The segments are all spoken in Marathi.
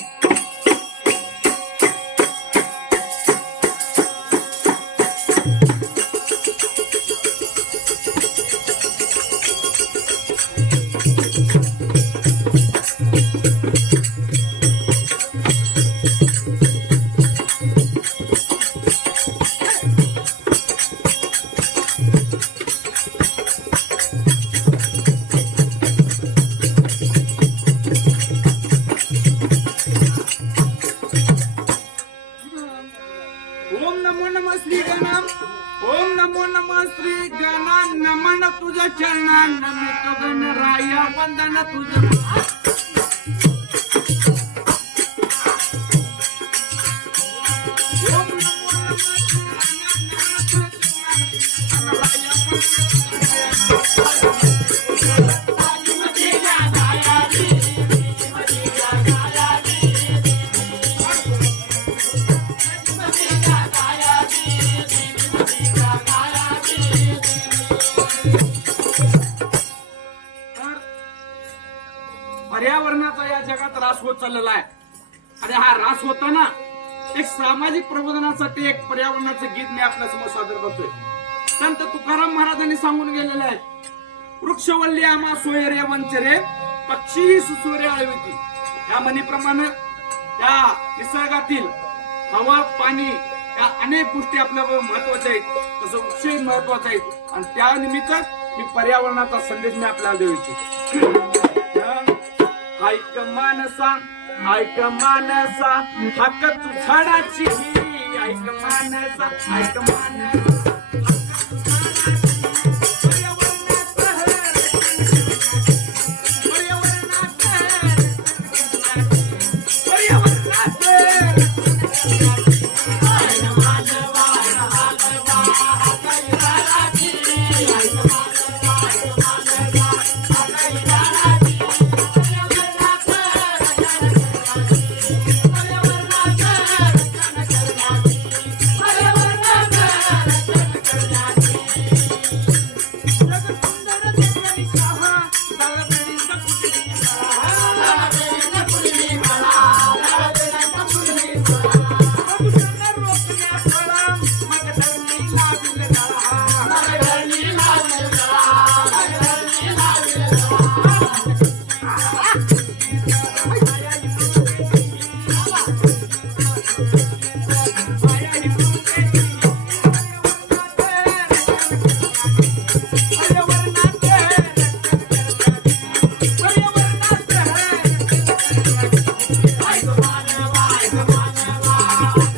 Oh, ओम नमो नम श्री गणम ओम नमो नम श्री गणा नमन तुझ्या चरणा नमितो गणराया वंदन तुझ. जगात रास होत चाललेला आहे. आणि हा रास होताना एक सामाजिक प्रबोधनाचं ते एक पर्यावरणाचं गीत मी आपल्यासमोर सादर करतोय. संत तुकाराम महाराजांनी सांगून गेलेलं आहे वृक्षवल्ली आमा सोयरे वंचरे पक्षी सुसूर्य आळविती. या म्हणीप्रमाणे त्या निसर्गातील हवा पाणी या अनेक गोष्टी आपल्याबरोबर महत्त्वाच्या आहेत. तसं वृक्षही महत्वाचं आहेत आणि त्या निमित्त मी पर्यावरणाचा संदेश मी आपल्याला देऊ इच्छितो. ऐक मानसा ऐक मानसा हक्क तू झाडाची ऐक मानसा ऐक मानसा. Yeah.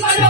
Fire!